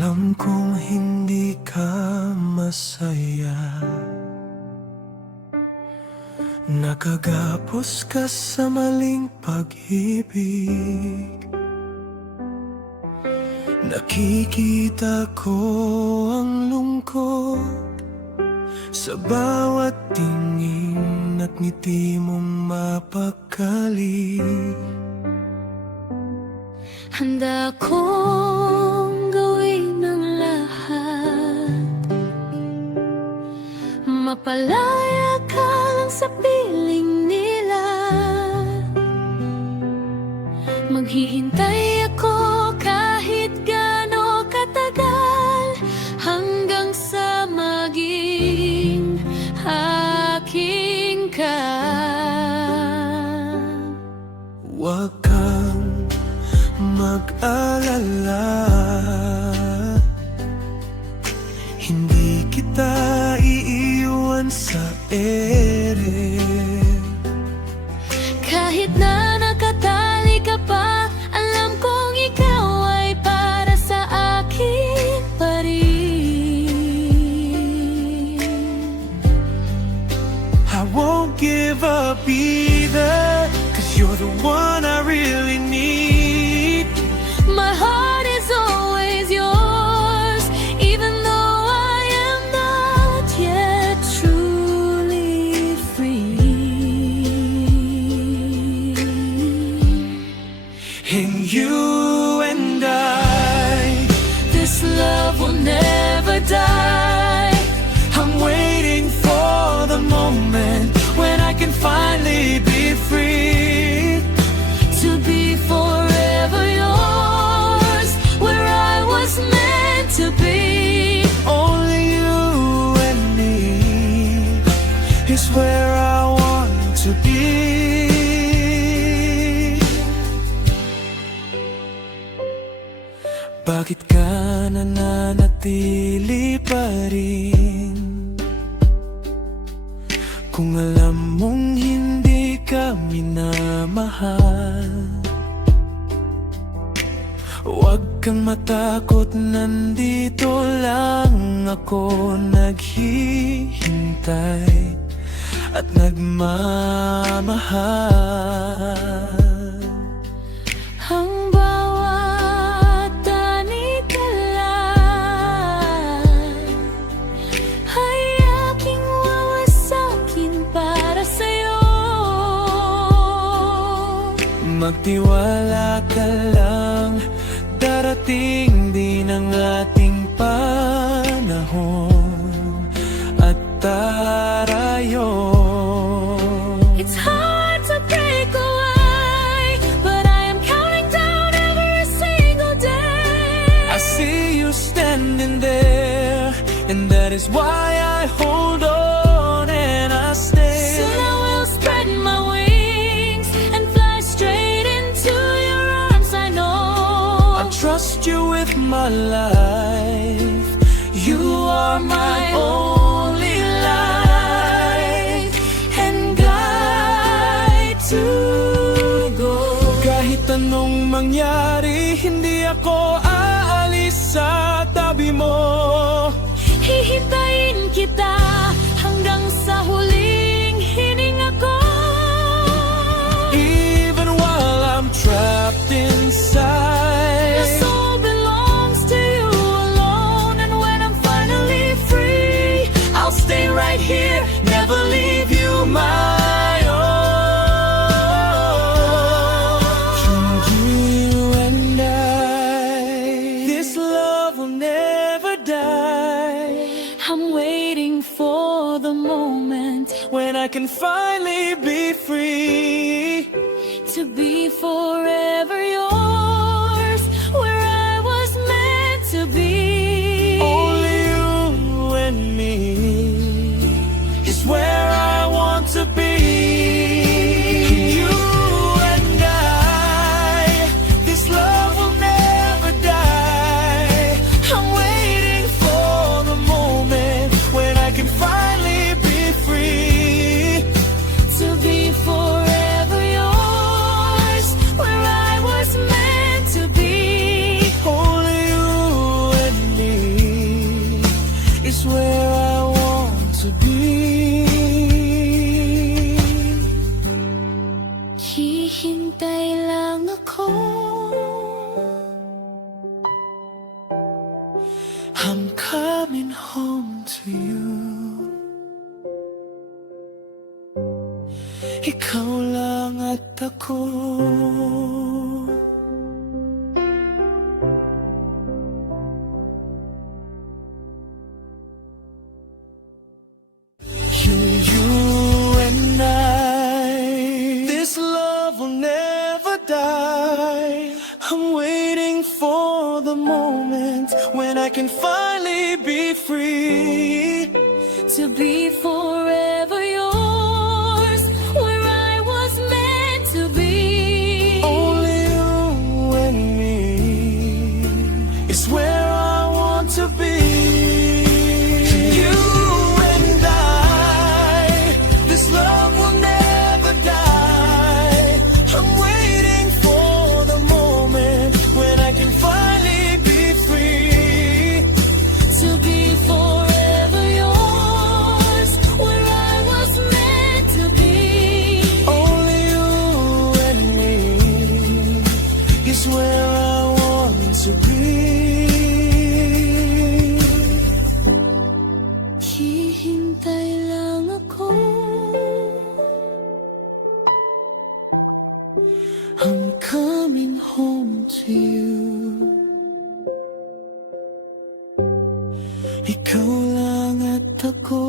Alam kong hindi ka masaya, nakagapos ka sa maling pag-ibig. Nakikita ko ang lungkot sa bawat tingin at ngiti mong mapakali. Handa kong gawin ang lahat, mapalaya ka lang sa piling nila. Maghihintay ako kahit gaano katagal, hanggang sa maging aking ka. Huwag kang mag-alala, hindi kita iiwan sa ere. Kahit na nakatali ka pa, alam kong ikaw ay para sa akin pa rin. I won't give up either, 'cause you're the one I really need. My heart is always yours, even though I am not yet truly free. And you and I, This love will never die. I'm waiting for the moment when I can finally be free. To be forever yours, where I was meant to be. Only you and me is where I want to be. Bakit ka nananatili pa rin, kung alam mong hindi ka minamahal? Huwag kang matakot, nandito lang ako naghihintay at nagmamahal. Ang bawat tanikala ay aking wawasakin para sa'yo. Magtiwala ka lang, darating din ang ating panahon at tarayo. It's hard to break away, but I am counting down every single day. I see you standing there, and that is why I hold on and I stay. So I will spread my wings and fly straight into your arms. I know I trust you with my life. You are my only light and guide to go. Kahit anong mangyari, hindi ako aalis sa tabi mo. hihintayin kita hanggang sa huling hininga ko. Even while I'm trapped inside, My soul belongs to you alone, and when I'm finally free, I'll stay right here, never leave you, my own. You and I, this love will never die. I'm waiting for the moment When I can finally be free, to be forever yours, where I was meant to be. only you and me is where I want to be. You and I, this love will never die. I'm waiting for the moment when I can finally be free. To be forever yours, where I'm coming home to you. Ikaw lang at ako. You and I, this love will never die. I'm waiting for the moment when I can finally be free. To be forever yours, where I was meant to be. Only you and me is where I want to be. You and I, this love will never die. I'm waiting for the moment when I can finally be free. To be forever yours, where I was meant to be. Only you and me is where I want to be. Hihintay lang ako. I'm coming home to you. Ikaw lang at ako.